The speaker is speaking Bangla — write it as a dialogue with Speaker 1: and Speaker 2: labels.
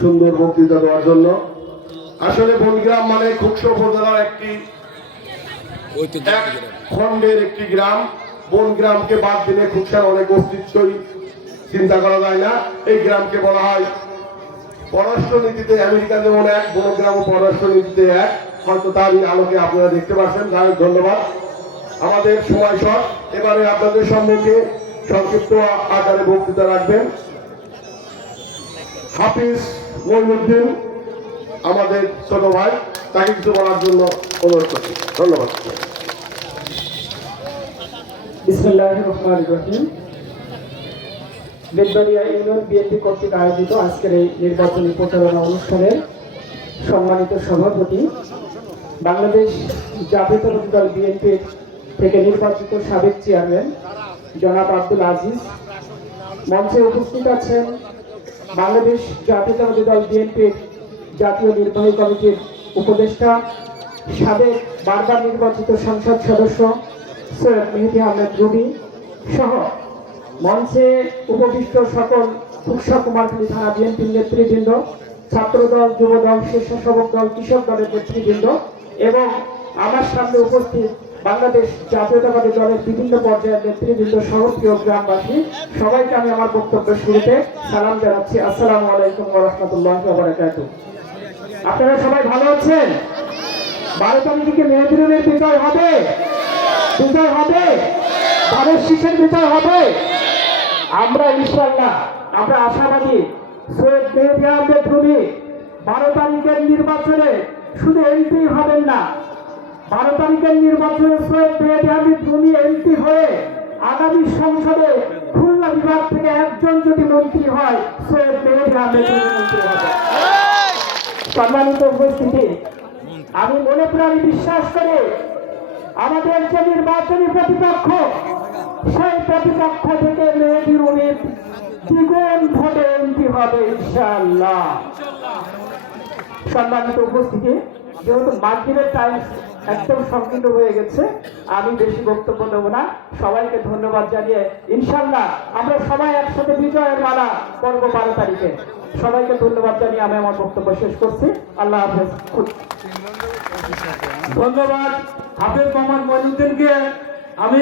Speaker 1: সুন্দর বক্তৃতা দেওয়ার জন্য। আসলে বনগ্রাম মানে খুকশো উপজেলার একটি এক খণ্ডের একটি গ্রাম। বনগ্রামকে বাদ দিলে খুকসার অনেক অস্তিত্বই চিন্তা করা যায় না। এই গ্রামকে বলা হয় পররাষ্ট্র নীতিতে আমেরিকা যেমন এক বনগ্রাম ও পররাষ্ট্র নীতিতে এক। হয়তো তারই আলোকে আপনারা দেখতে পাচ্ছেন। হোক, ধন্যবাদ। আমাদের সময় সব। এবারে আপনাদের সম্মুখে সংক্ষিপ্ত আকারে বক্তৃতা রাখবেন। হাফিজ মইনুদ্দিন আমাদের ছোট ভাই, তাকে কিছু বলার জন্য অনুরোধ করছি। ধন্যবাদ।
Speaker 2: বেদবাড়িয়া ইউনিয়ন বিএনপি কর্তৃক আয়োজিত আজকের এই নির্বাচনী প্রচারণা অনুষ্ঠানের সম্মানিত সভাপতি, বাংলাদেশ জাতীয়তাবাদী দল বিএনপির থেকে নির্বাচিত সাবেক চেয়ারম্যান জনাব আব্দুল আজিজ। মঞ্চে উপস্থিত আছেন বাংলাদেশ জাতীয়তাবাদী দল বিএনপির জাতীয় নির্বাহী কমিটির উপদেষ্টা, সাবেক বারবার নির্বাচিত সংসদ সদস্য সৈয়দ মেহেদি আহমেদ রুবি সহ মঞ্চে উপবিষ্ট সকল কুৎসা কুমারখালী থানা বিএনপির নেতৃবৃন্দ, ছাত্রদল, যুবদল, স্বেচ্ছাসেবক দল, কৃষক দলের নেতৃবৃন্দ এবং আমার সামনে উপস্থিত বাংলাদেশ জাতীয়তাবাদী দলের বিভিন্ন পর্যায়ের নেতৃবৃন্দ সহ গ্রামবাসী, সবাইকে আমি আমার বক্তব্যের শুরুতে সালাম জানাচ্ছি। আসসালামু আলাইকুম রহমতুল্লাহ আপনারা সবাই ভালো আছেন? বারো তারিখে মেহেদিনের বিজয় হবে? বিজয় হবে? তাদের শীষের বিজয় হবে? আমরা ইনশাল্লাহ আমরা আশাবাদী। সৈয়দ মেহেদি আহমেদ রুবি বারো তারিখের নির্বাচনে শুধু এমপি হবেন না। বারো তারিখের নির্বাচনে সৈয়দ মেহেদি আহমেদ রুবি এমপি হয়ে আগামী সংসদে খুলনা বিভাগ থেকে একজন যদি মন্ত্রী হয় সৈয়দ মেহেদি হবে। সম্মানিত উপস্থিতি, আমি মনে প্রাণী বিশ্বাস করি আমাদের যে নির্বাচনী প্রতিপক্ষ, সেই প্রতিপক্ষ থেকে মেহেদি রুমির দ্বিগুণ ভোটে এমপি হবে, ইনশাআল্লাহ। সম্মানিত উপস্থিতি যেহেতু মার্কিনের টাইম একদম সংকীর্ণ হয়ে গেছে, আমি বেশি বক্তব্য দেব না। সবাইকে ধন্যবাদ জানিয়ে ইনশাল্লাহ আমরা সবাই একসাথে বিজয়ের মালা পর্ব বারো তারিখে। সবাইকে ধন্যবাদ জানিয়ে আমি আমার বক্তব্য শেষ করছি। আল্লাহ হাফেজ।
Speaker 3: ধন্যবাদ। হাফেজ মোহাম্মদ মহিউদ্দিনকে আমি